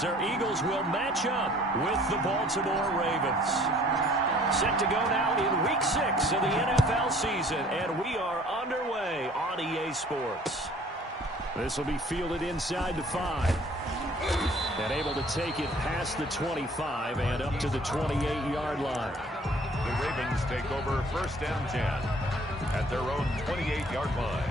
as their Eagles will match up with the Baltimore Ravens. Set to go now in Week 6 of the NFL season, and we are underway on EA Sports. This will be fielded inside the 5. And able to take it past the 25 and up to the 28-yard line. The Ravens take over 1st and 10 at their own 28-yard line.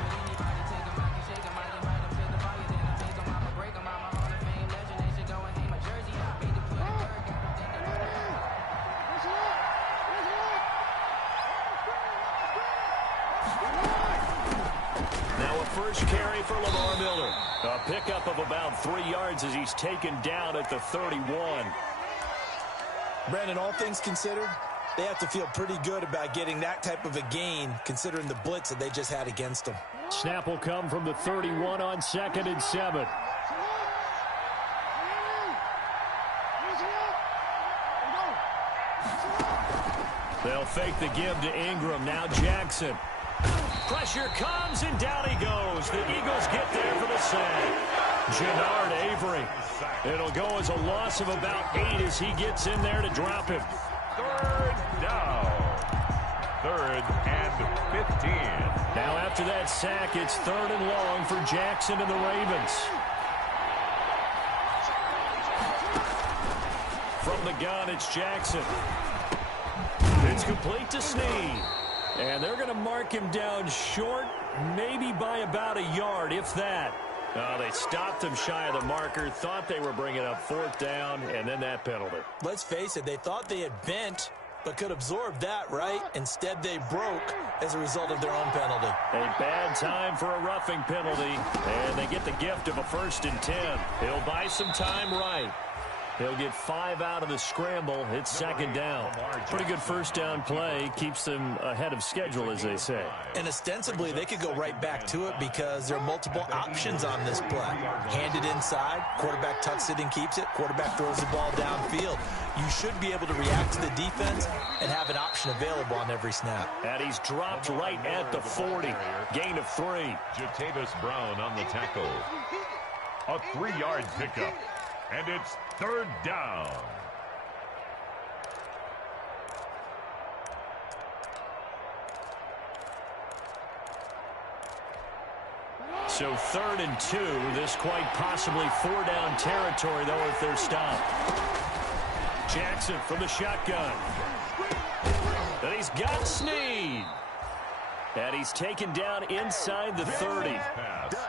First carry for Lamar Miller. A pickup of about 3 yards as he's taken down at the 31. Brandon, all things considered, they have to feel pretty good about getting that type of a gain considering the blitz that they just had against them. Snap will come from the 31 on 2nd and 7. They'll fake the give to Ingram. Now Jackson. Pressure comes, and down he goes. The Eagles get there for the sack. Jannard Avery. It'll go as a loss of about 8 as he gets in there to drop him. 3rd down. 3rd and 15. Now after that sack, it's 3rd and long for Jackson and the Ravens. From the gun, it's Jackson. It's complete to Snead. And they're going to mark him down short, maybe by about a yard, if that. They stopped him shy of the marker, thought they were bringing up 4th down, and then that penalty. Let's face it, they thought they had bent, but could absorb that, right? Instead, they broke as a result of their own penalty. A bad time for a roughing penalty, and they get the gift of a 1st and 10. He'll buy some time right. He'll get 5 out of the scramble. It's 2nd down. Pretty good first down play. Keeps them ahead of schedule, as they say. And ostensibly, they could go right back to it because there are multiple options on this play. Handed inside, quarterback tucks it and keeps it, quarterback throws the ball downfield. You should be able to react to the defense and have an option available on every snap. And he's dropped right at the 40. Gain of 3. Jatavis Brown on the tackle. A 3-yard pickup. And it's 3rd down. So 3rd and 2. This quite possibly 4-down territory, though, if they're stopped. Jackson from the shotgun. And he's got Snead. And he's taken down inside the 30.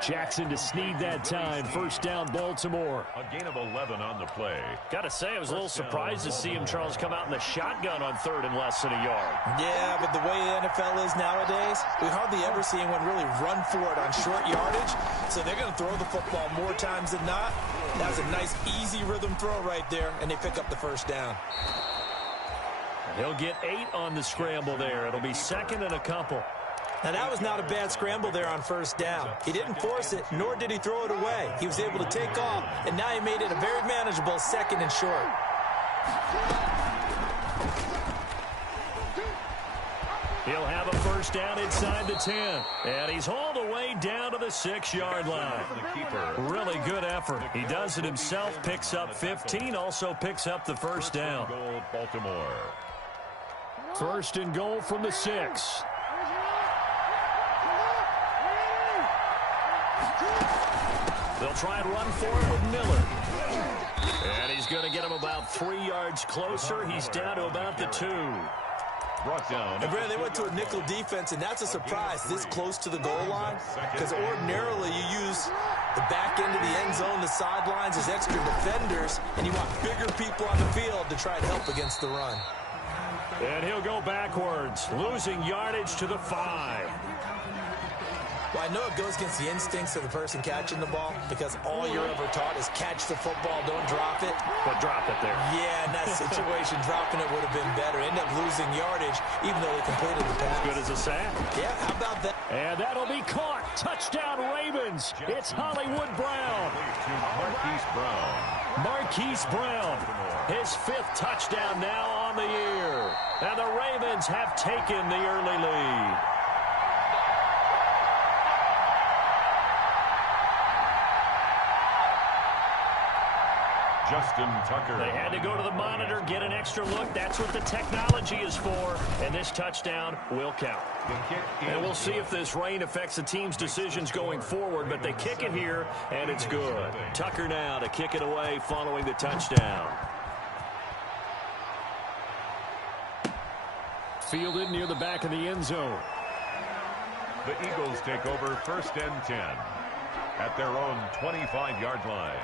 Jackson to Snead that time. 1st down, Baltimore. A gain of 11 on the play. Got to say, I was a little surprised to see him, Charles, come out in the shotgun on 3rd and less than a yard. Yeah, but the way the NFL is nowadays, we hardly ever see anyone really run for it on short yardage. So they're going to throw the football more times than not. That was a nice, easy rhythm throw right there, and they pick up the 1st down. He'll get 8 on the scramble there. It'll be 2nd and a couple. Now, that was not a bad scramble there on 1st down. He didn't force it, nor did he throw it away. He was able to take off, and now he made it a very manageable 2nd and short. He'll have a 1st down inside the 10. And he's hauled away down to the 6-yard line. Really good effort. He does it himself, picks up 15, also picks up the 1st down. Baltimore. 1st and goal from the 6. They'll try and run for it with Miller. And he's going to get him about 3 yards closer. He's down to about the 2. Brought down. And Brandon, they went to a nickel defense, and that's a surprise this close to the goal line. Because ordinarily you use the back end of the end zone, the sidelines as extra defenders, and you want bigger people on the field to try and help against the run. And he'll go backwards, losing yardage to the 5. Well, I know it goes against the instincts of the person catching the ball because all you're ever taught is catch the football, don't drop it. But drop it there. Yeah, in that situation, dropping it would have been better. End up losing yardage, even though they completed the pass. As good as a sack. Yeah, how about that? And that'll be caught. Touchdown, Ravens. It's Hollywood Brown. Marquise Brown. Marquise Brown. His 5th touchdown now on the year. And the Ravens have taken the early lead. Justin Tucker. They had to go to the monitor, get an extra look. That's what the technology is for, and this touchdown will count. And we'll see if this rain affects the team's decisions going forward, but they kick it here, and it's good. Tucker now to kick it away following the touchdown. Fielded near the back of the end zone. The Eagles take over 1st and 10 at their own 25-yard line.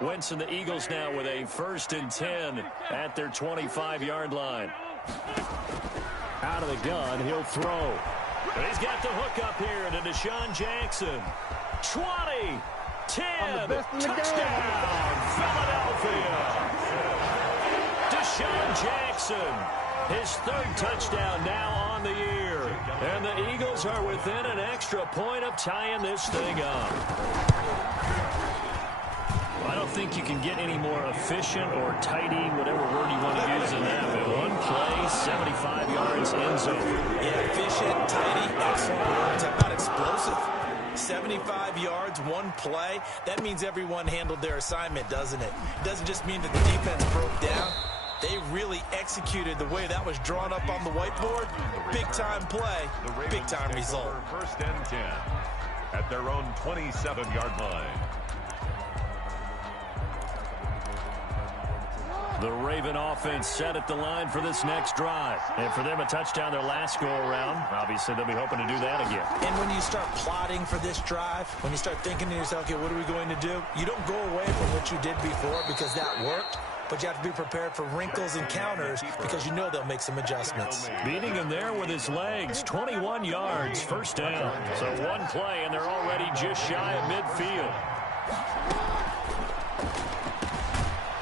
Wentz and the Eagles now with a 1st and 10 at their 25-yard line. Out of the gun, he'll throw. And he's got the hook up here to Deshaun Jackson. 20, 10, touchdown, Philadelphia. Deshaun Jackson, his 3rd touchdown now on the year. And the Eagles are within an extra point of tying this thing up. I don't think you can get any more efficient or tidy, whatever word you want to use in that. But one play, 75 yards, end zone. Yeah, efficient, tidy, excellent words. How about explosive? 75 yards, one play. That means everyone handled their assignment, doesn't it? It doesn't just mean that the defense broke down. They really executed the way that was drawn up on the whiteboard. Big-time play, big-time result. 1st and 10 at their own 27-yard line. The Raven offense set at the line for this next drive. And for them, a touchdown their last go-around. Obviously, they'll be hoping to do that again. And when you start plotting for this drive, when you start thinking to yourself, okay, what are we going to do? You don't go away from what you did before because that worked. But you have to be prepared for wrinkles and counters because you know they'll make some adjustments. Beating him there with his legs, 21 yards, 1st down. So one play, and they're already just shy of midfield.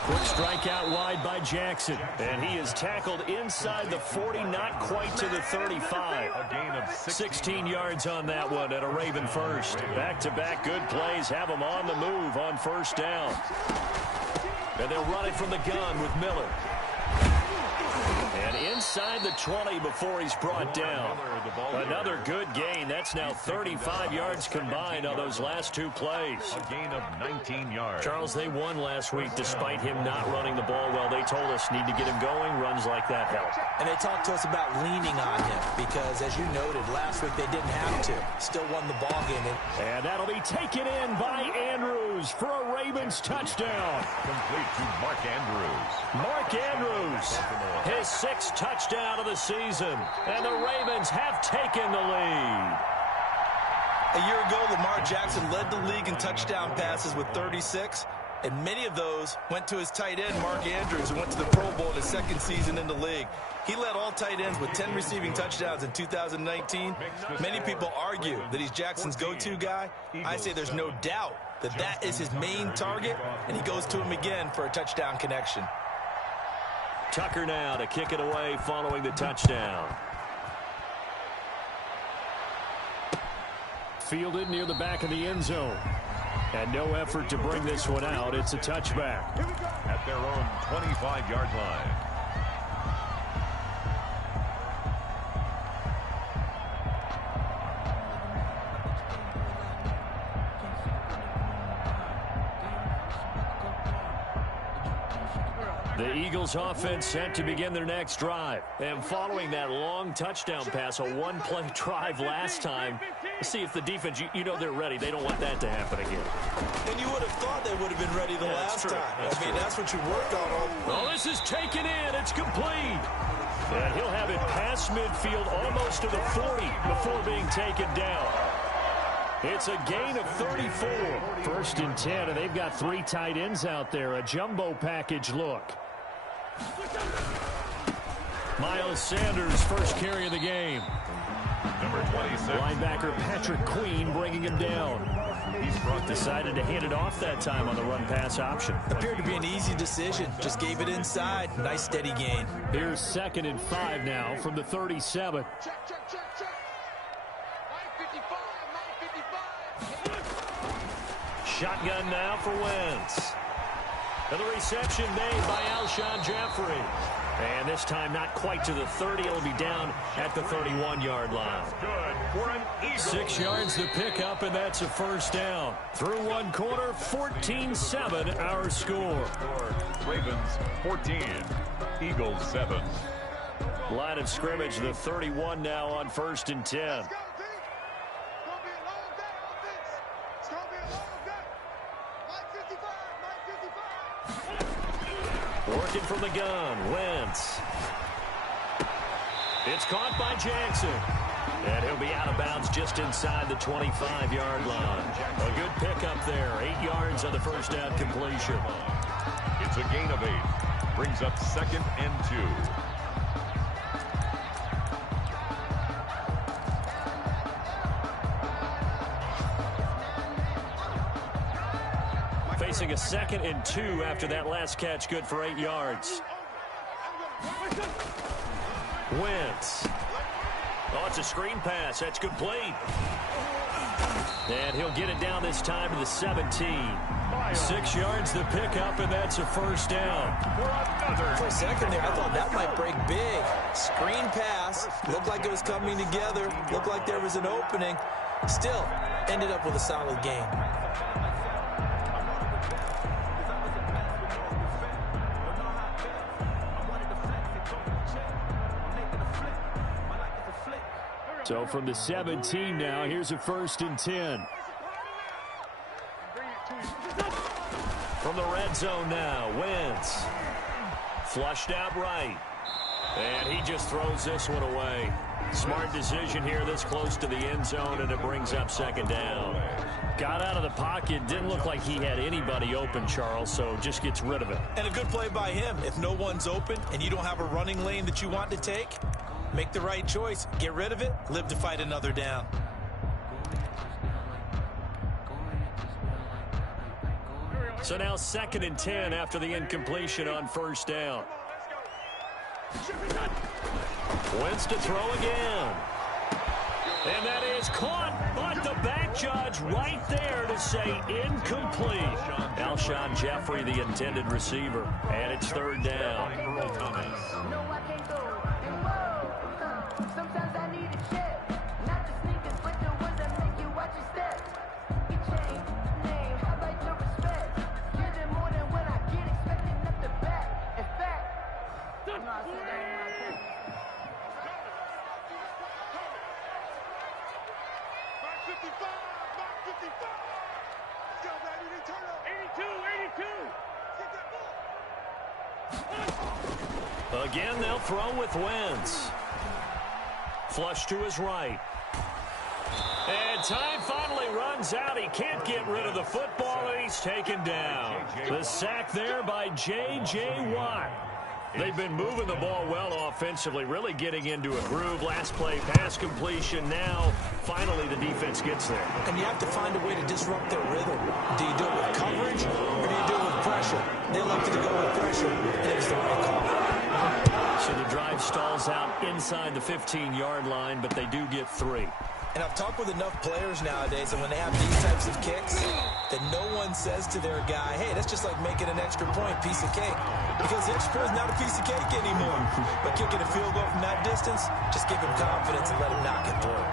Quick strike out wide by Jackson. And he is tackled inside the 40, not quite to the 35. A gain of 16 yards on that one at a Raven 1st. Back-to-back good plays have him on the move on 1st down. And they'll run it from the gun with Miller. And inside the 20 before he's brought down. Another good gain. That's now 35 yards combined on those last 2 plays. A gain of 19 yards. Charles, they won last week despite him not running the ball well. They told us need to get him going. Runs like that help. And they talked to us about leaning on him because, as you noted, last week they didn't have to. Still won the ball game. And that'll be taken in by Andrews for a Ravens touchdown. Complete to Mark Andrews. Mark Andrews, his 6th touchdown of the season. And the Ravens have taken the lead. A year ago, Lamar Jackson led the league in touchdown passes with 36. And many of those went to his tight end, Mark Andrews, who went to the Pro Bowl in his 2nd season in the league. He led all tight ends with 10 receiving touchdowns in 2019. Many people argue that he's Jackson's go-to guy. I say there's no doubt that that is his main target, and he goes to him again for a touchdown connection. Tucker now to kick it away following the touchdown. Fielded near the back of the end zone. And no effort to bring this one out. It's a touchback. At their own 25-yard line. The Eagles offense set to begin their next drive. And following that long touchdown pass, a one-play drive last time, see if the defense, you know they're ready. They don't want that to happen again. And you would have thought they would have been ready the last time. That's what you worked on. Oh, this is taken in. It's complete. And he'll have it past midfield almost to the 40 before being taken down. It's a gain of 34. 1st and 10, and they've got 3 tight ends out there. A jumbo package look. Miles Sanders, first carry of the game. Number 26. Linebacker Patrick Queen bringing him down. Decided to hand it off that time on the run-pass option. Appeared to be an easy decision. Just gave it inside. Nice steady gain. Here's 2nd and 5 now from the 37. Shotgun now for Wentz. And the reception made by Alshon Jeffrey. And this time not quite to the 30. It'll be down at the 31-yard line. Good for an Eagle. 6 yards to pick up, and that's a first down. Through one quarter, 14-7 our score. Ravens 14, Eagles 7. Line of scrimmage, the 31 now on 1st and 10. Working from the gun, Wentz. It's caught by Jackson. And he'll be out of bounds just inside the 25-yard line. A good pickup there. 8 yards on the first down completion. It's a gain of 8. Brings up 2nd and 2. Facing a 2nd and 2 after that last catch, good for 8 yards. Wentz. Oh, it's a screen pass. That's complete. And he'll get it down this time to the 17. 6 yards to pick up, and that's a first down. For a second there, I thought that might break big. Screen pass. Looked like it was coming together. Looked like there was an opening. Still, ended up with a solid game. So from the 17 now, here's a 1st and 10. From the red zone now, Wentz. Flushed out right. And he just throws this one away. Smart decision here this close to the end zone, and it brings up 2nd down. Got out of the pocket. Didn't look like he had anybody open, Charles, so just gets rid of it. And a good play by him. If no one's open and you don't have a running lane that you want to take, make the right choice. Get rid of it. Live to fight another down. So now 2nd and 10 after the incompletion on 1st down. Wentz to throw again. And that is caught, but the back judge right there to say incomplete. Alshon Jeffrey, the intended receiver. And it's 3rd down. Earl Thomas. Sometimes I need a check, not the sneakers, but the ones that make you watch your step. You change name, how about your respect? Give them more than when I get expecting up the back. In fact, I'm not saying that in my case. Mark 55, Mark 55. Got ready to turn up. 82, 82. Get that ball. Again, they'll throw with Wentz. Flush to his right. And time finally runs out. He can't get rid of the football, and he's taken down. The sack there by J.J. Watt. They've been moving the ball well offensively, really getting into a groove. Last play, pass completion. Now, finally, the defense gets there. And you have to find a way to disrupt their rhythm. Do you do it with coverage, or do you do it with pressure? They elected to go with pressure, and it was the right call. So the drive stalls out inside the 15-yard line, but they do get 3. And I've talked with enough players nowadays, and when they have these types of kicks, that no one says to their guy, hey, that's just like making an extra point, piece of cake. Because the extra point is not a piece of cake anymore. But kicking a field goal from that distance, just give him confidence and let him knock it through.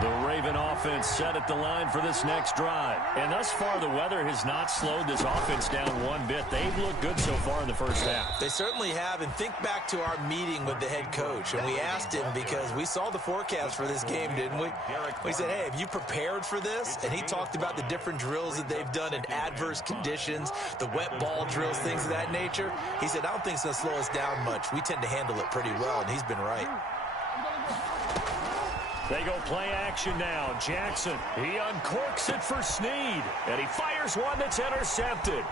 The Raven offense set at the line for this next drive. And thus far, the weather has not slowed this offense down one bit. They've looked good so far in the first half. They certainly have. And think back to our meeting with the head coach. And we asked him, because we saw the forecast for this game, didn't we? We said, hey, have you prepared for this? And he talked about the different drills that they've done in adverse conditions, the wet ball drills, things of that nature. He said, I don't think it's going to slow us down much. We tend to handle it pretty well, and he's been right. They go play action now. Jackson, he uncorks it for Snead. And he fires one that's intercepted.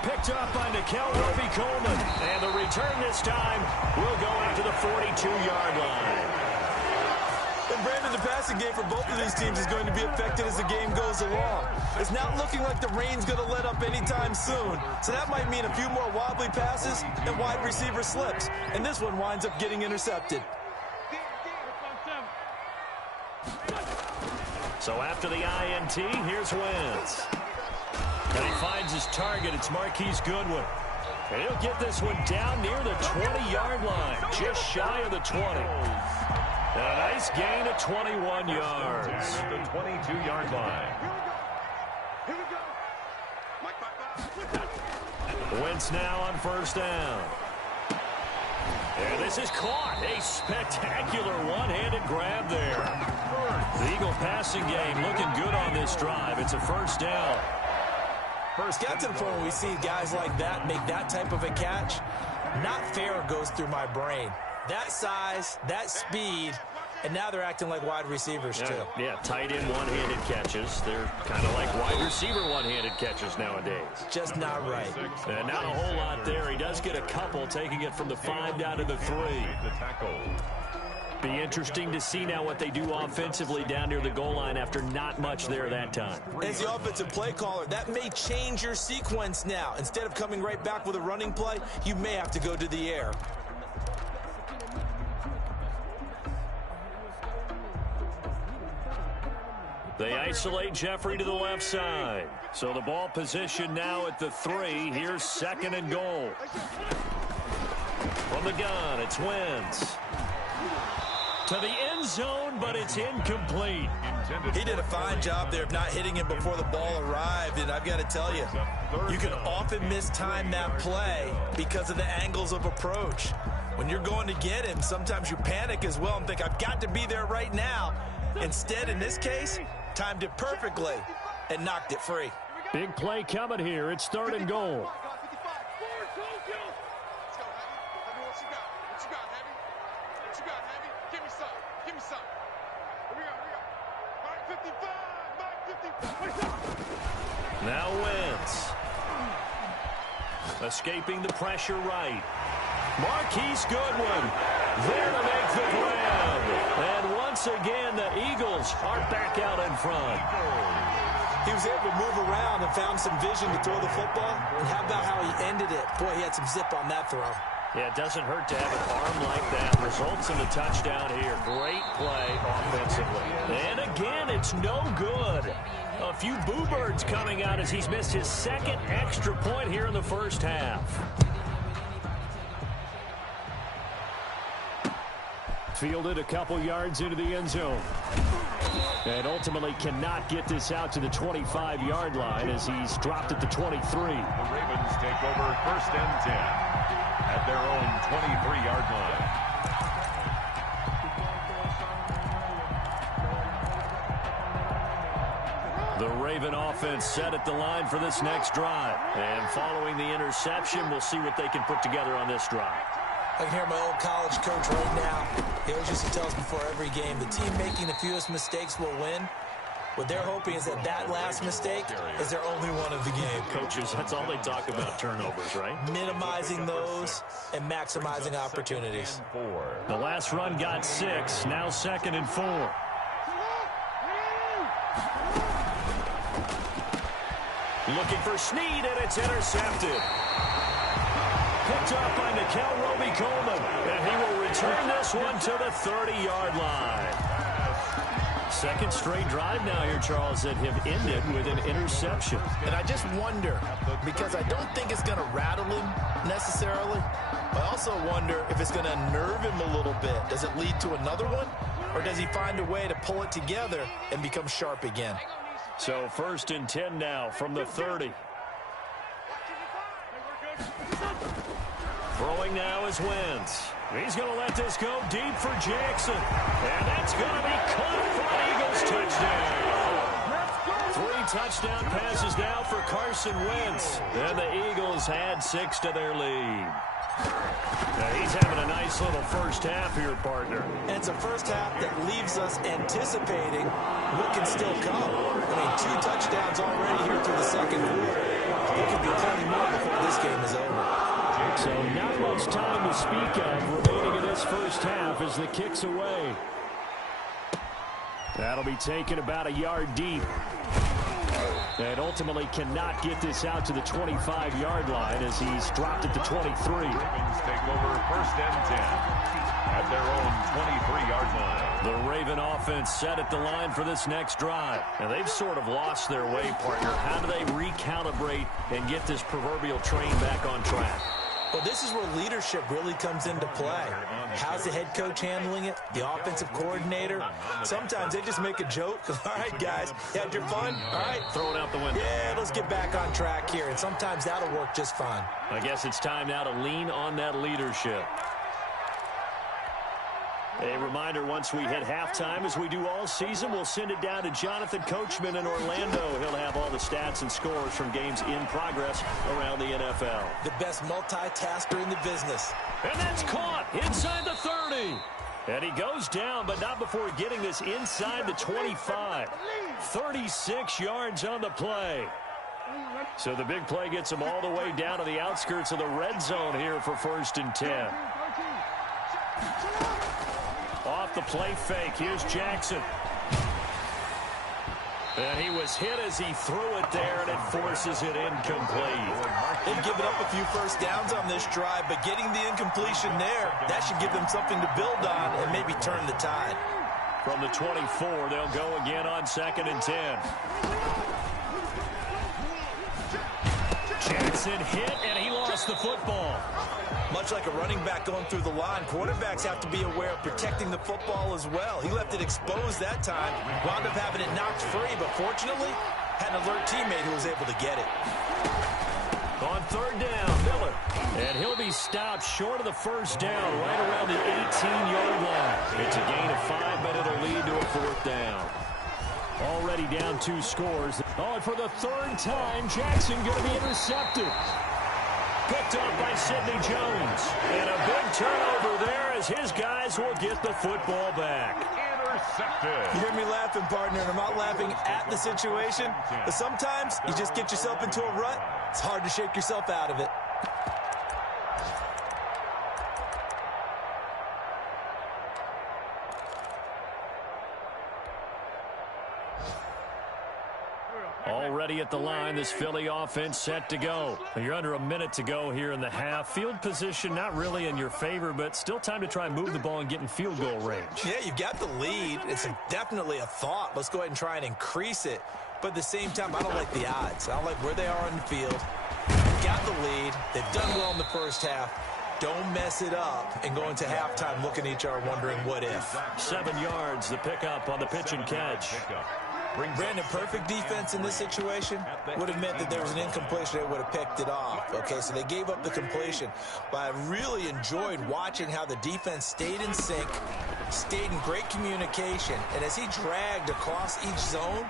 Picked up by Nickel Roby-Coleman. And the return this time will go into the 42-yard line. And Brandon, the passing game for both of these teams is going to be affected as the game goes along. It's not looking like the rain's going to let up anytime soon. So that might mean a few more wobbly passes and wide receiver slips. And this one winds up getting intercepted. So after the INT, here's Wentz. And he finds his target. It's Marquise Goodwin. And he'll get this one down near the 20-yard line, just shy of the 20. And a nice gain of 21 yards. At the 22-yard line. Here we go. Mike, Wentz now on first down. And this is caught. A spectacular one-handed grab there. The Eagle passing game looking good on this drive. It's a first down. First, get to the point when we see guys like that make that type of a catch. Not fair goes through my brain. That size, that speed, and now they're acting like wide receivers too. Yeah, tight end one-handed catches. They're kind of like wide receiver one-handed catches nowadays. Just not right. And not a whole lot there. He does get a couple, taking it from the 5 down to the 3. The tackle. Be interesting to see now what they do offensively down near the goal line after not much there that time. As the offensive play caller, that may change your sequence now. Instead of coming right back with a running play, you may have to go to the air. They isolate Jeffrey to the left side. So the ball position now at the 3. Here's 2nd and goal. From the gun, it's Wentz. To the end zone, but it's incomplete. He did a fine job there of not hitting him before the ball arrived, and I've got to tell you, you can often mistime that play because of the angles of approach. When you're going to get him, sometimes you panic as well and think, I've got to be there right now. Instead, in this case, timed it perfectly and knocked it free. Big play coming here. It's 3rd and goal. Now Wentz. Escaping the pressure right. Marquise Goodwin there to make the grab. And once again, the Eagles are back out in front. He was able to move around and found some vision to throw the football. And how about how he ended it? Boy, he had some zip on that throw. Yeah, it doesn't hurt to have an arm like that. Results in the touchdown here. Great play offensively. And again, it's no good. A few boo birds coming out as he's missed his 2nd extra point here in the first half. Fielded a couple yards into the end zone. And ultimately cannot get this out to the 25-yard line as he's dropped at the 23. The Ravens take over 1st and 10 at their own 23-yard line. The Raven offense set at the line for this next drive. And following the interception, we'll see what they can put together on this drive. I can hear my old college coach right now. He always used to tell us before every game, the team making the fewest mistakes will win. What they're hoping is that last mistake is their only one of the game. Coaches, that's all they talk about, turnovers, right? Minimizing those and maximizing opportunities. The last run got 6, now 2nd and 4. Looking for Snead, and it's intercepted. Picked up by Nickel Roby-Coleman, and he will return this one to the 30-yard line. 2nd straight drive now here, Charles, that have ended with an interception. And I just wonder, because I don't think it's going to rattle him necessarily, I also wonder if it's going to unnerve him a little bit. Does it lead to another one, or does he find a way to pull it together and become sharp again? So 1st and 10 now from the 30. Throwing now is Wentz. He's going to let this go deep for Jackson. And that's going to be caught for an Eagles touchdown. 3 touchdown passes now for Carson Wentz. And the Eagles add 6 to their lead. Now he's having a nice little first half here, partner. And it's a first half that leaves us anticipating what can still come. I mean, 2 touchdowns already here through the 2nd quarter. There could be plenty more before this game is over. So not much time to speak of remaining in this first half as the kick's away. That'll be taken about a yard deep. And ultimately cannot get this out to the 25-yard line as he's dropped at the 23. Ravens take over 1st and 10 at their own 23-yard line. The Raven offense set at the line for this next drive. And they've sort of lost their way, partner. How do they recalibrate and get this proverbial train back on track? Well, this is where leadership really comes into play. How's the head coach handling it? The offensive coordinator? Sometimes they just make a joke. All right, guys, you had your fun? All right. Throw it out the window. Yeah, let's get back on track here. And sometimes that'll work just fine. I guess it's time now to lean on that leadership. A reminder, once we hit halftime, as we do all season, we'll send it down to Jonathan Coachman in Orlando. He'll have all the stats and scores from games in progress around the NFL. The best multitasker in the business. And that's caught inside the 30. And he goes down, but not before getting this inside the 25. 36 yards on the play. So the big play gets him all the way down to the outskirts of the red zone here for 1st and 10. Off the play fake. Here's Jackson. And he was hit as he threw it there, and it forces it incomplete. They've given up a few first downs on this drive, but getting the incompletion there, that should give them something to build on and maybe turn the tide. From the 24, they'll go again on 2nd and 10. Jackson hit, and he lost the football. Much like a running back going through the line, quarterbacks have to be aware of protecting the football as well. He left it exposed that time, wound up having it knocked free, but fortunately, had an alert teammate who was able to get it. On 3rd down, Miller. And he'll be stopped short of the 1st down, right around the 18-yard line. It's a gain of 5, but it'll lead to a 4th down. Already down 2 scores. Oh, and for the 3rd time, Jackson going to be intercepted. Picked up by Sidney Jones. And a big turnover there as his guys will get the football back. Intercepted. You hear me laughing, partner, and I'm not laughing at the situation, but sometimes you just get yourself into a rut. It's hard to shake yourself out of it. Already at the line, this Philly offense set to go. You're under a minute to go here in the half. Field position not really in your favor, but still time to try and move the ball and get in field goal range. Yeah, you've got the lead. It's definitely a thought. Let's go ahead and try and increase it. But at the same time, I don't like the odds. I don't like where they are on the field. Got the lead. They've done well in the first half. Don't mess it up and go into halftime looking at each other wondering what if. 7 yards, the pickup on the pitch and catch. Brandon, perfect defense in this situation would have meant that there was an incompletion. They would have picked it off. Okay, so they gave up the completion. But I really enjoyed watching how the defense stayed in sync, stayed in great communication. And as he dragged across each zone,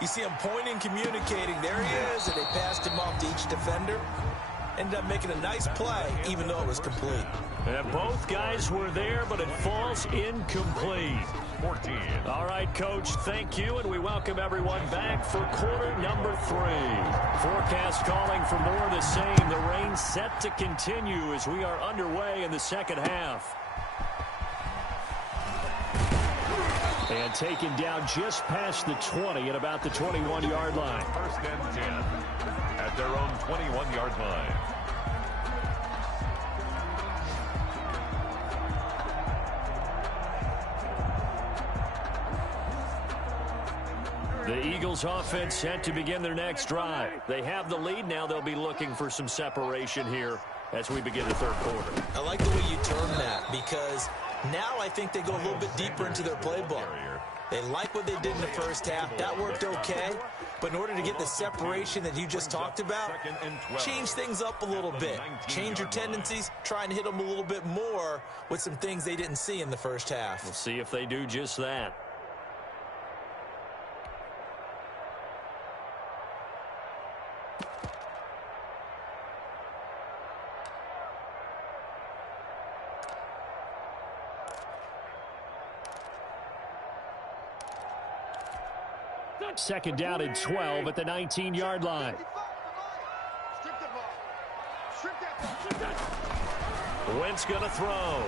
you see him pointing, communicating. There he is, and they passed him off to each defender. Ended up making a nice play, even though it was complete. And both guys were there, but it falls incomplete. 14. All right, Coach, thank you, and we welcome everyone back for quarter number 3. Forecast calling for more of the same. The rain set to continue as we are underway in the second half. And taken down just past the 20 at about the 21-yard line. 1st and 10 at their own 21-yard line. The Eagles offense set to begin their next drive. They have the lead now. They'll be looking for some separation here as we begin the 3rd quarter. I like the way you term that because now I think they go a little bit deeper into their playbook. They like what they did in the first half. That worked okay. But in order to get the separation that you just talked about, change things up a little bit. Change your tendencies. Try and hit them a little bit more with some things they didn't see in the first half. We'll see if they do just that. Second down and 12 at the 19-yard line. Wentz going to throw.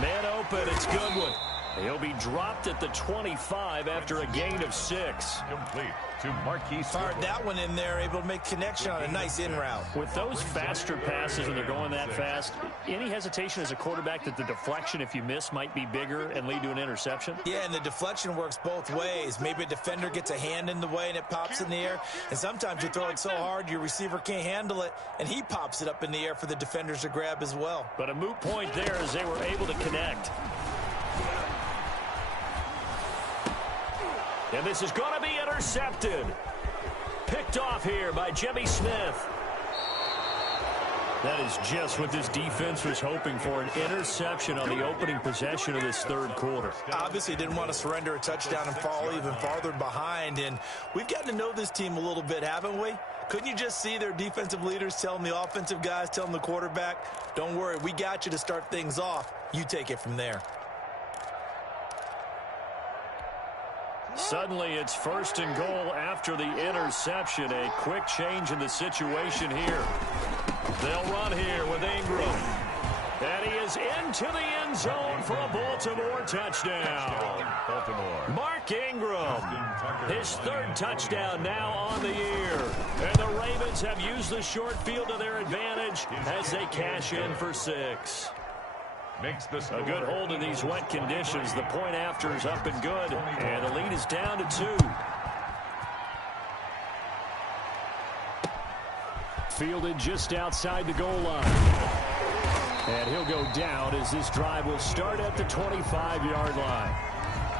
Man open, it's Goodwin. He'll be dropped at the 25 after a gain of 6. Complete to Marquise. Fired that one in there, able to make connection on a nice in route. With those faster passes when they're going that fast, any hesitation as a quarterback that the deflection, if you miss, might be bigger and lead to an interception? Yeah, and the deflection works both ways. Maybe a defender gets a hand in the way and it pops in the air. And sometimes you throw it so hard your receiver can't handle it, and he pops it up in the air for the defenders to grab as well. But a moot point there as they were able to connect. And this is going to be intercepted. Picked off here by Jimmy Smith. That is just what this defense was hoping for, an interception on the opening possession of this third quarter. Obviously didn't want to surrender a touchdown and fall even farther behind. And we've gotten to know this team a little bit, haven't we? Couldn't you just see their defensive leaders telling the offensive guys, telling the quarterback, don't worry, we got you to start things off. You take it from there. Suddenly it's 1st and goal after the interception. A quick change in the situation here. They'll run here with Ingram. And he is into the end zone for a Baltimore touchdown. Baltimore. Mark Ingram, his 3rd touchdown now on the year. And the Ravens have used the short field to their advantage as they cash in for 6. A good hold in these wet conditions. The point after is up and good, and the lead is down to 2. Fielded just outside the goal line. And he'll go down as this drive will start at the 25-yard line.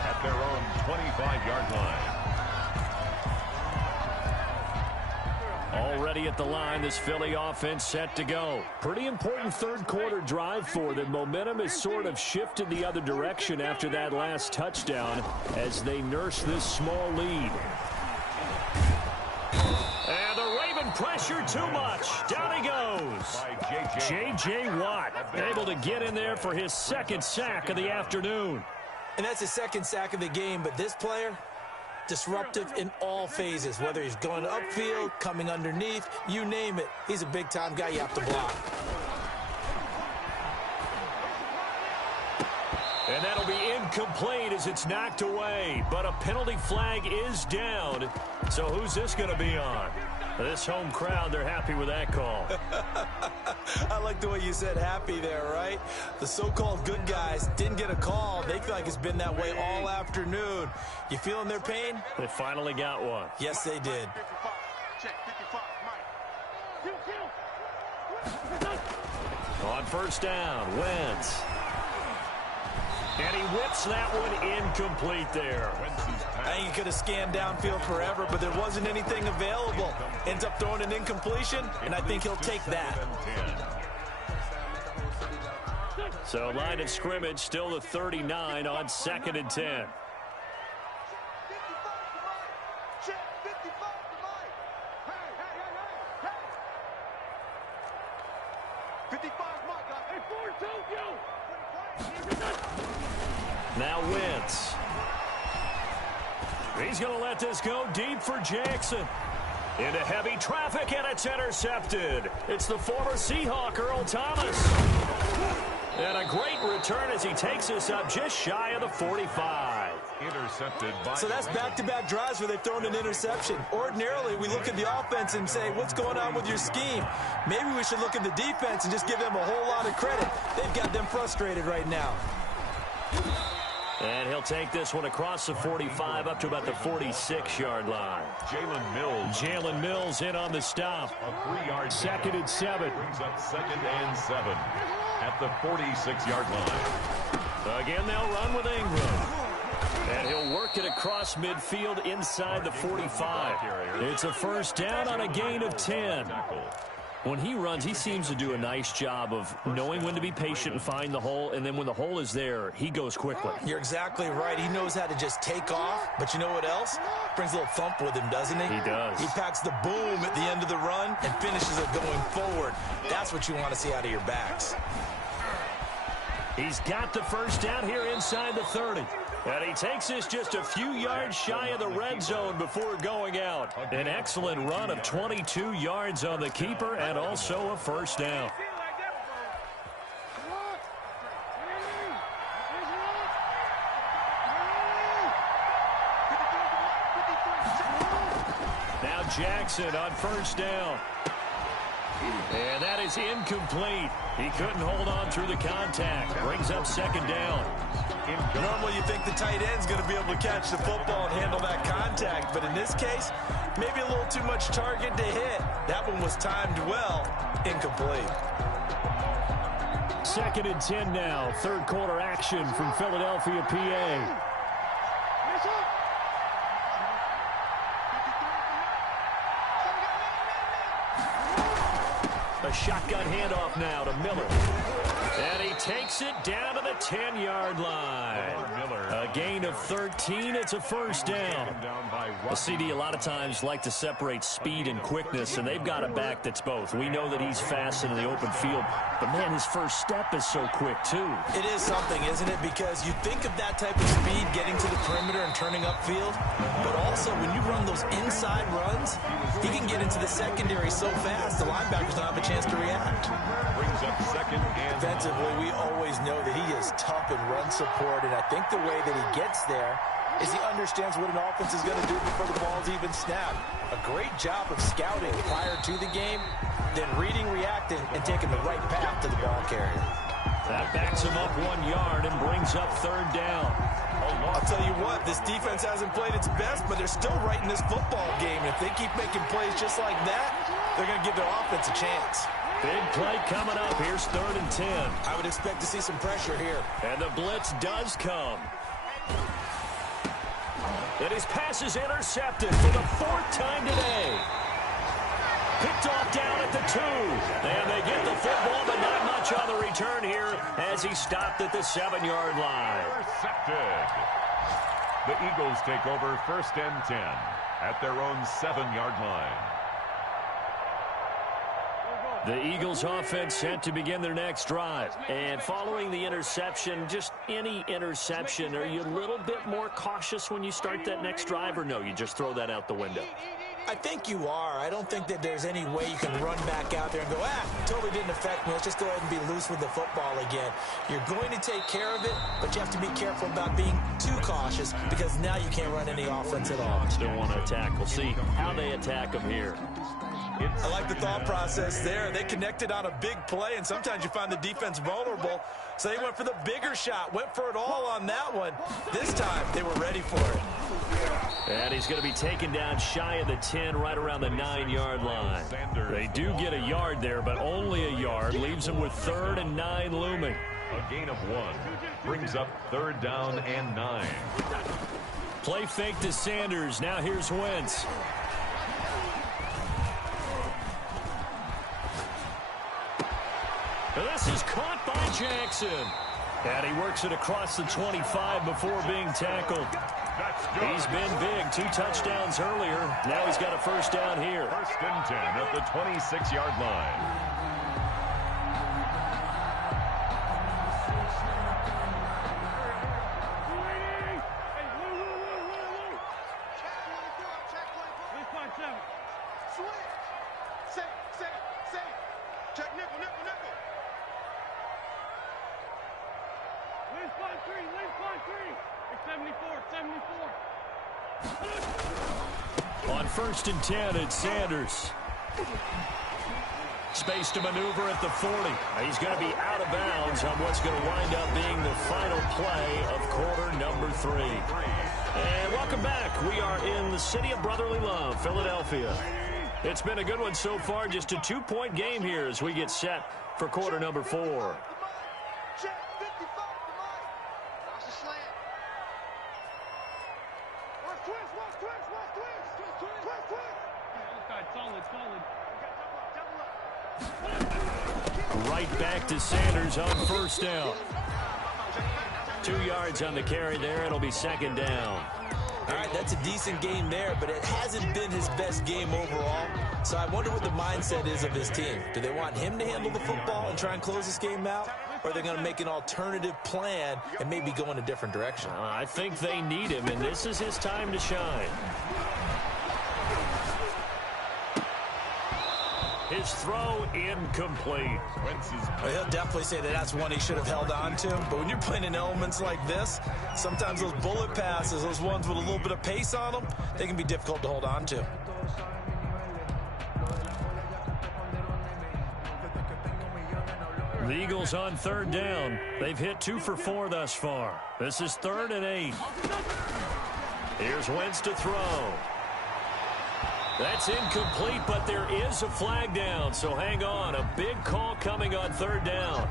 At their own 25-yard line. Already at the line, this Philly offense set to go. Pretty important third quarter drive for them. Momentum has sort of shifted the other direction after that last touchdown as they nurse this small lead. And the Raven pressure too much. Down he goes. J.J. Watt able to get in there for his 2nd sack of the afternoon. And that's his 2nd sack of the game, but this player, disruptive in all phases, whether he's going upfield, coming underneath, you name it. He's a big-time guy you have to block. And that'll be incomplete as it's knocked away. But a penalty flag is down. So who's this going to be on? This home crowd, they're happy with that call. I like the way you said happy there, right? The so-called good guys didn't get a call. They feel like it's been that way all afternoon. You feeling their pain? They finally got one. Yes, they did. On 1st down, Wentz. And he whips that one incomplete there. I think he could have scanned downfield forever, but there wasn't anything available. Ends up throwing an incompletion, and I think he'll take that. So line of scrimmage still the 39 on 2nd and 10. Now Wentz. He's going to let this go deep for Jackson. Into heavy traffic, and it's intercepted. It's the former Seahawk, Earl Thomas. And a great return as he takes us up just shy of the 45. Intercepted by so that's back-to-back drives where they've thrown an interception. Ordinarily, we look at the offense and say, what's going on with your scheme? Maybe we should look at the defense and just give them a whole lot of credit. They've got them frustrated right now. And he'll take this one across the 45 up to about the 46-yard line. Jalen Mills in on the stop. A 3-yard 2nd and 7. Brings up 2nd and 7 at the 46-yard line. Again, they'll run with Ingram. And he'll work it across midfield inside the 45. It's a 1st down on a gain of 10. When he runs, he seems to do a nice job of knowing when to be patient and find the hole, and then when the hole is there, he goes quickly. You're exactly right. He knows how to just take off, but you know what else? Brings a little thump with him, doesn't he? He does. He packs the boom at the end of the run and finishes it going forward. That's what you want to see out of your backs. He's got the 1st down here inside the 30. And he takes this just a few yards shy of the red zone before going out. An excellent run of 22 yards on the keeper and also a 1st down. Jackson on first down. And that is incomplete. He couldn't hold on through the contact. Brings up second down. Normally you think the tight end's going to be able to catch the football and handle that contact, but in this case, maybe a little too much target to hit. That one was timed well. Incomplete. Second and 10 now. Third quarter action from Philadelphia, PA. A shotgun handoff now to Miller. And he takes it down to the 10-yard line. A gain of 13. It's a first down. A CD a lot of times like to separate speed and quickness, and they've got a back that's both. We know that he's fast in the open field, but, man, his first step is so quick, too. It is something, isn't it? Because you think of that type of speed getting to the perimeter and turning upfield, but also when you run those inside runs, he can get into the secondary so fast the linebackers don't have a chance to react. Brings up second and Defensively, we always know that he is tough in run support, and I think the way that he gets there is he understands what an offense is going to do before the ball's even snapped. A great job of scouting prior to the game, then reading, reacting, and taking the right path to the ball carrier. That backs him up 1 yard and brings up third down. I'll tell you what, this defense hasn't played its best, but they're still right in this football game. And if they keep making plays just like that, they're going to give their offense a chance. Big play coming up. Here's third and 10. I would expect to see some pressure here. And the blitz does come. And his pass is intercepted for the fourth time today. Picked off down at the 2. And they get the football, but not much on the return here as he stopped at the 7-yard line. intercepted. The Eagles take over first and 10 at their own 7-yard line. The Eagles offense set to begin their next drive. And following the interception, just any interception, are you a little bit more cautious when you start that next drive, or no, you just throw that out the window? I think you are. I don't think that there's any way you can run back out there and go, totally didn't affect me. Let's just go ahead and be loose with the football again. You're going to take care of it, but you have to be careful about being too cautious because now you can't run any offense at all. Still want to attack. We'll see how they attack them here. I like the thought process there. They connected on a big play, and sometimes you find the defense vulnerable. So they went for the bigger shot, went for it all on that one. This time, they were ready for it. And he's going to be taken down shy of the 10, right around the 9-yard line. They do get a yard there, but only a yard. Leaves them with 3rd and 9 looming. A gain of 1 brings up 3rd down and 9. Play fake to Sanders. Now here's Wentz. This is caught by Jackson. And he works it across the 25 before being tackled. He's been big. 2 touchdowns earlier. Now he's got a first down here. First and 10 at the 26-yard line. On 1st and 10, it's Sanders. Space to maneuver at the 40. He's going to be out of bounds on what's going to wind up being the final play of quarter number 3. And welcome back. We are in the city of brotherly love, Philadelphia. It's been a good one so far. Just a 2-point game here as we get set for quarter number 4. Right back to Sanders on first down. 2 yards on the carry there. It'll be 2nd down. All right, that's a decent game there, but it hasn't been his best game overall. So I wonder what the mindset is of his team. Do they want him to handle the football and try and close this game out? Or are they going to make an alternative plan and maybe go in a different direction? I think they need him, and this is his time to shine. His throw incomplete. Well, he'll definitely say that that's one he should have held on to. But when you're playing in elements like this, sometimes those bullet passes, those ones with a little bit of pace on them, they can be difficult to hold on to. The Eagles on third down. They've hit 2 for 4 thus far. This is 3rd and 8. Here's Wentz to throw. That's incomplete, but there is a flag down, so hang on. A big call coming on 3rd down.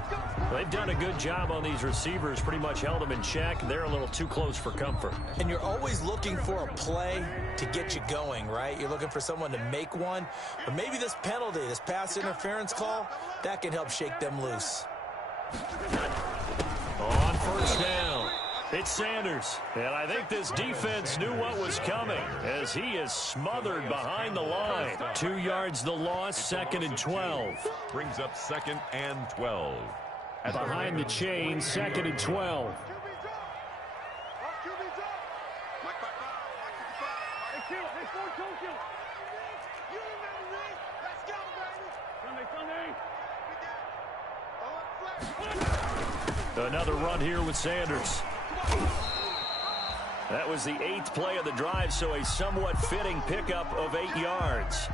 They've done a good job on these receivers, pretty much held them in check. They're a little too close for comfort. And you're always looking for a play to get you going, right? You're looking for someone to make one. But maybe this penalty, this pass interference call, that can help shake them loose. On 1st down, it's Sanders. And I think this defense knew what was coming as he is smothered behind the line. 2 yards the loss, 2nd and 12. Brings up 2nd and 12. Behind the chain, 2nd and 12. Another run here with Sanders. That was the 8th play of the drive, so a somewhat fitting pickup of 8 yards.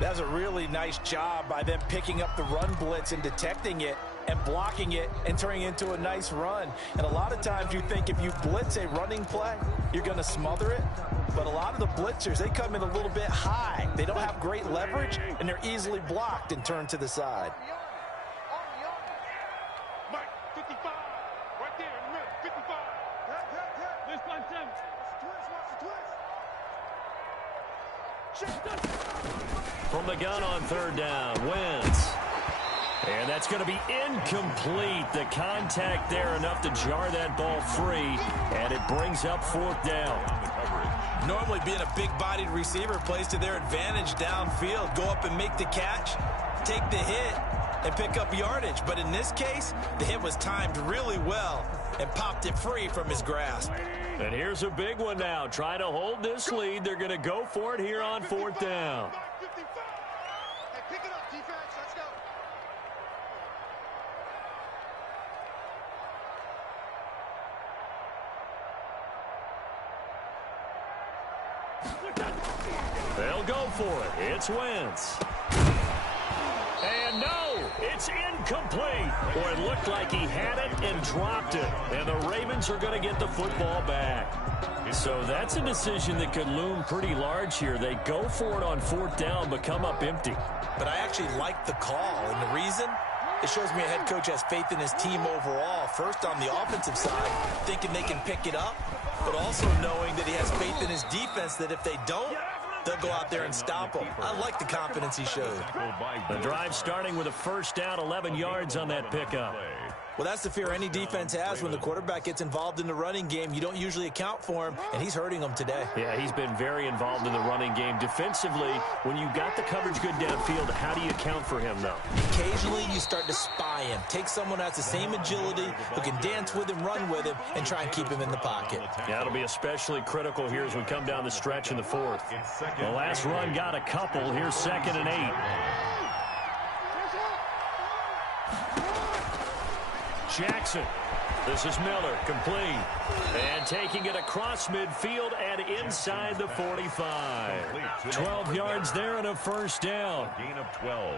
That was a really nice job by them picking up the run blitz and detecting it and blocking it and turning it into a nice run. And a lot of times you think if you blitz a running play, you're going to smother it. But a lot of the blitzers, they come in a little bit high. They don't have great leverage, and they're easily blocked and turned to the side. From the gun on 3rd down, Wentz. And that's going to be incomplete. The contact there enough to jar that ball free, and it brings up 4th down. Normally being a big-bodied receiver plays to their advantage downfield. Go up and make the catch, take the hit, and pick up yardage. But in this case, the hit was timed really well and popped it free from his grasp. And here's a big one now. Trying to hold this lead. They're going to go for it here on 4th down. They'll go for it. It's Wentz. And no, it's incomplete. Boy, it looked like he had it and dropped it. And the Ravens are going to get the football back. So that's a decision that could loom pretty large here. They go for it on 4th down, but come up empty. But I actually like the call, and the reason? It shows me a head coach has faith in his team overall. First on the offensive side, thinking they can pick it up, but also knowing that he has faith in his defense that if they don't, they'll go out there and stop him. I like the confidence he showed. The drive starting with a 1st down, 11 yards on that pickup. Well, that's the fear any defense has when the quarterback gets involved in the running game. You don't usually account for him, and he's hurting them today. Yeah, he's been very involved in the running game. Defensively, when you got the coverage good downfield, how do you account for him, though? Occasionally, you start to spy him. Take someone who has the same agility, who can dance with him, run with him, and try and keep him in the pocket. Yeah, it'll be especially critical here as we come down the stretch in the 4th. The last run got a couple. Here's 2nd and 8. Jackson. This is Miller, complete. And taking it across midfield and inside the 45. 12 yards there and a 1st down. Gain of 12.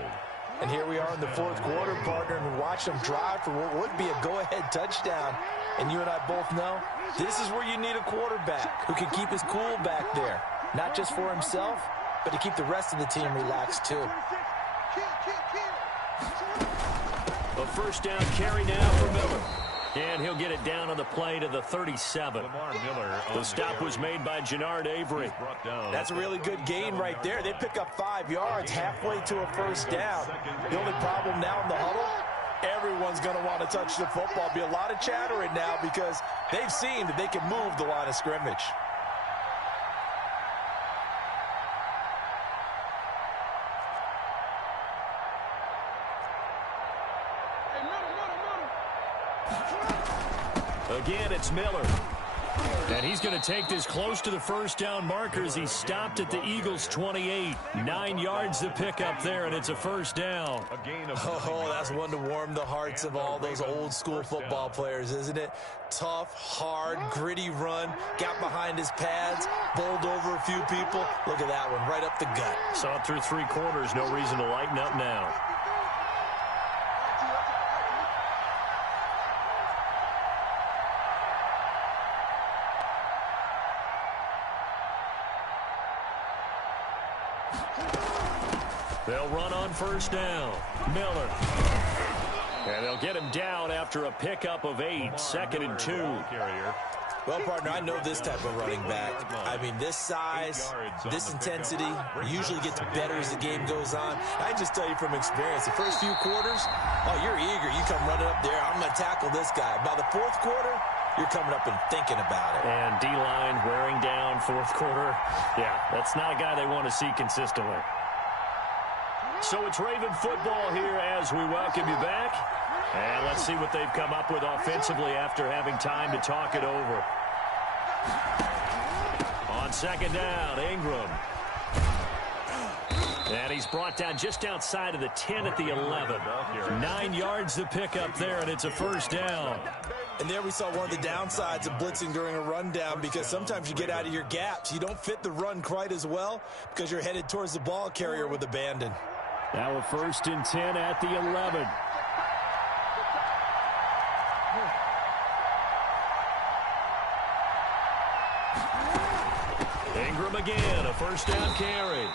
And here we are in the 4th quarter, partner, and watch them drive for what would be a go-ahead touchdown. And you and I both know this is where you need a quarterback who can keep his cool back there. Not just for himself, but to keep the rest of the team relaxed, too. A 1st down carry now for Miller. And he'll get it down on the play to the 37. The stop was made by Gennard Avery. That's a really good gain right there. They pick up 5 yards halfway to a 1st down. The only problem now in the huddle, everyone's going to want to touch the football. Be a lot of chattering now because they've seen that they can move the line of scrimmage. Again, it's Miller. And he's going to take this close to the 1st down marker as he stopped at the Eagles' 28. 9 yards to pick up there, and it's a 1st down. Oh, that's one to warm the hearts of all those old-school football players, isn't it? Tough, hard, gritty run. Got behind his pads, bowled over a few people. Look at that one, right up the gut. Saw it through 3 quarters. No reason to lighten up now. They'll run on first down. Miller. And they'll get him down after a pickup of 8, 2nd and 2. Well, partner, I know this type of running back. I mean, this size, this intensity usually gets better as the game goes on. I just tell you from experience, the first few quarters, oh, you're eager. You come running up there, I'm going to tackle this guy. By the fourth quarter, you're coming up and thinking about it. And D-line wearing down fourth quarter. Yeah, that's not a guy they want to see consistently. So it's Raven football here as we welcome you back. And let's see what they've come up with offensively after having time to talk it over. On second down, Ingram. And he's brought down just outside of the 10 at the 11. 9 yards to pick up there, and it's a first down. And there we saw one of the downsides of blitzing during a rundown, because sometimes you get out of your gaps. You don't fit the run quite as well because you're headed towards the ball carrier with abandon. Now a 1st and 10 at the 11. Ingram again, a first down carry.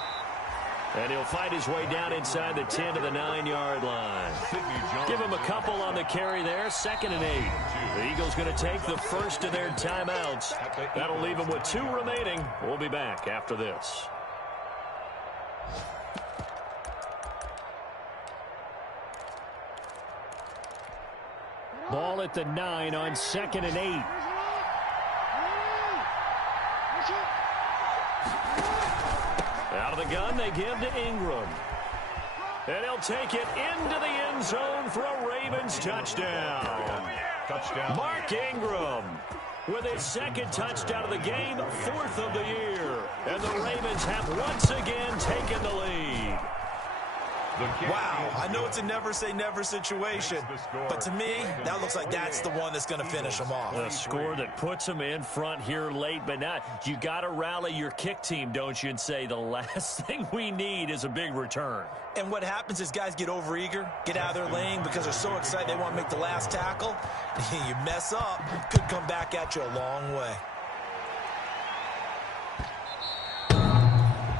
And he'll find his way down inside the 10 to the 9-yard line. Give him a couple on the carry there, 2nd and 8. The Eagles going to take the first of their timeouts. That'll leave them with 2 remaining. We'll be back after this. Ball at the 9 on 2nd and 8. Out of the gun, they give to Ingram. And he'll take it into the end zone for a Ravens touchdown. Mark Ingram with his 2nd touchdown of the game, 4th of the year. And the Ravens have once again taken the lead. Wow, I know it's a never-say-never situation, but to me, that looks like that's the one that's going to finish them off. A score that puts them in front here late, but not. You got to rally your kick team, don't you, and say the last thing we need is a big return. And what happens is guys get overeager, get out of their lane because they're so excited they want to make the last tackle. You mess up, could come back at you a long way.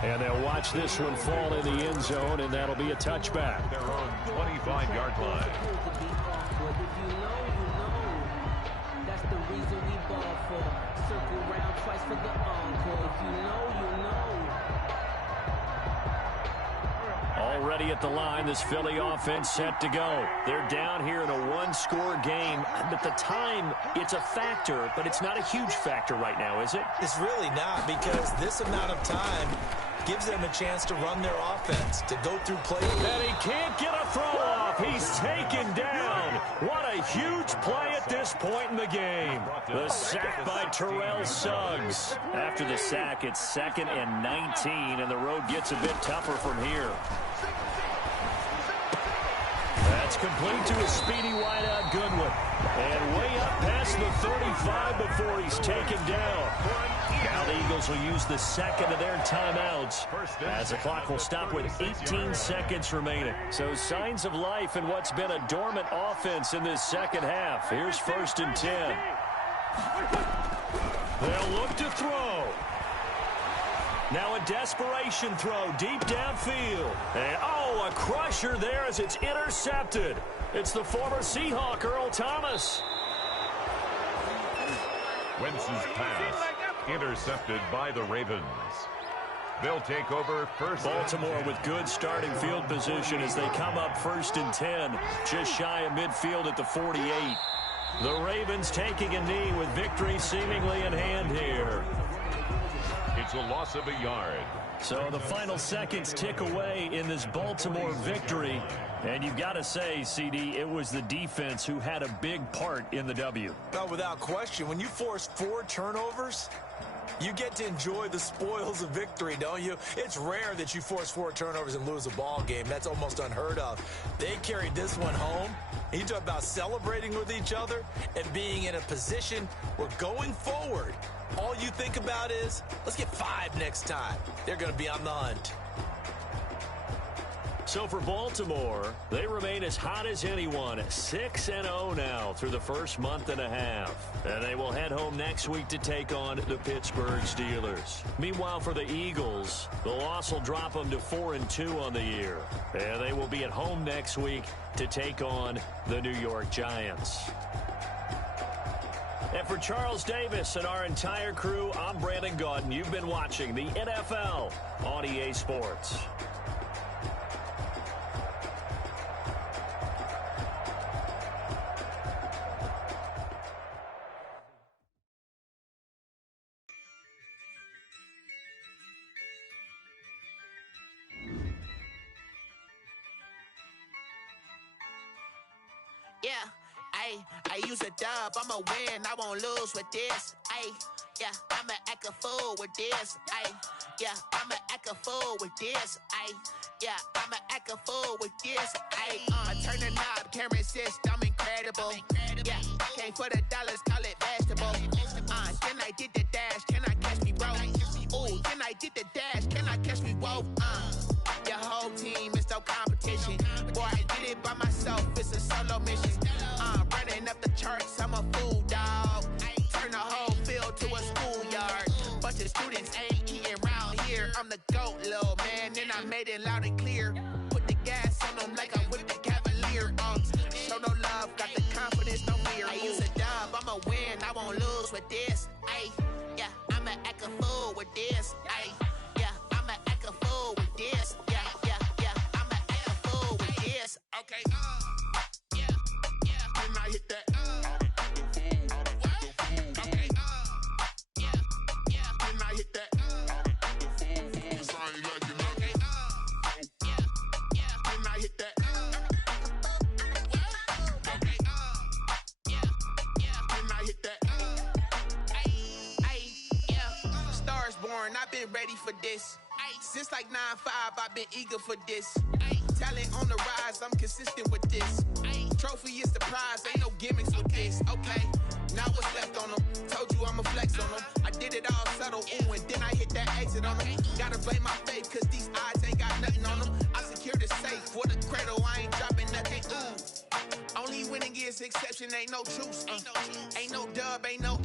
And they'll watch this one fall in the end zone, and that'll be a touchback. Their own 25-yard line. That's the reason we ball for. Circle round twice for the encore. If you know, you know. Already at the line, this Philly offense set to go. They're down here in a 1-score game. But the time, it's a factor, but it's not a huge factor right now, is it? It's really not, because this amount of time gives them a chance to run their offense, to go through plays. And he can't get a throw off. He's taken down. What a huge play at this point in the game. The sack by Terrell Suggs. After the sack, it's 2nd and 19, and the road gets a bit tougher from here. That's complete to a speedy wideout Goodwin. And way up past the 35 before he's taken down. Now the Eagles will use the 2nd of their timeouts as the clock will stop with 18 seconds remaining. So signs of life in what's been a dormant offense in this second half. Here's 1st and 10. They'll look to throw. Now a desperation throw deep downfield. And a crusher there as it's intercepted. It's the former Seahawk, Earl Thomas. Wentz's pass intercepted by the Ravens. They'll take over first. Baltimore with good starting field position as they come up 1st and 10, just shy of midfield at the 48. The Ravens taking a knee with victory seemingly in hand here. It's a loss of a yard. So the final seconds tick away in this Baltimore victory. And you've got to say, CD, it was the defense who had a big part in the W. No, without question. When you force 4 turnovers, you get to enjoy the spoils of victory, don't you? It's rare that you force 4 turnovers and lose a ball game. That's almost unheard of. They carried this one home. You talk about celebrating with each other and being in a position where going forward, all you think about is, let's get 5 next time. They're going to be on the hunt. So for Baltimore, they remain as hot as anyone, 6-0 now through the first month and a half. And they will head home next week to take on the Pittsburgh Steelers. Meanwhile, for the Eagles, the loss will drop them to 4-2 on the year. And they will be at home next week to take on the New York Giants. And for Charles Davis and our entire crew, I'm Brandon Gaudin. You've been watching the NFL on EA Sports. Yeah, I use a dub, I'ma win, I won't lose with this. Yeah, I'ma act a fool with this. Yeah, I'ma act a fool with this. Yeah, I'ma act a fool with this. Turn the knob, camera assist, I'm incredible. Yeah, came for the dollars, call it vegetable. Then I did the dash, can I catch me, bro? Ooh, then I did the dash, can I catch me, whoa? Your whole team is no competition. Boy, I did it by myself, it's a solo mission. Running up the charts, I'm a fool, dog. Turn the whole field to a schoolyard. Bunch of students ain't eating round here. I'm the GOAT, little man, and I made it loud and clear. Put the gas on them like I'm with the Cavalier. Show no love, got the confidence, no fear. I use a dub, I'ma win, I won't lose with this. Yeah, I'ma act a fool with this. Yeah, I'ma act a fool with this. Yeah, I'ma act a fool with this. Okay, yeah, can I hit that? Okay, yeah, can I hit that? Okay, yeah, can I hit that? Okay, yeah, can I hit that? Yeah, Stars born, I've been ready for this. Since like 9-5, I've been eager for this. Talent on the rise, I'm consistent with this. Trophy is the prize, ain't no gimmicks with this. Okay, now what's left on them? Told you I'ma flex on them. I did it all subtle, ooh, and then I hit that exit on them. Gotta blame my faith, cause these odds ain't got nothing on them. I secure the safe for the cradle, I ain't dropping nothing, ooh. Only winning is exception, ain't no truce. Ain't no dub, ain't no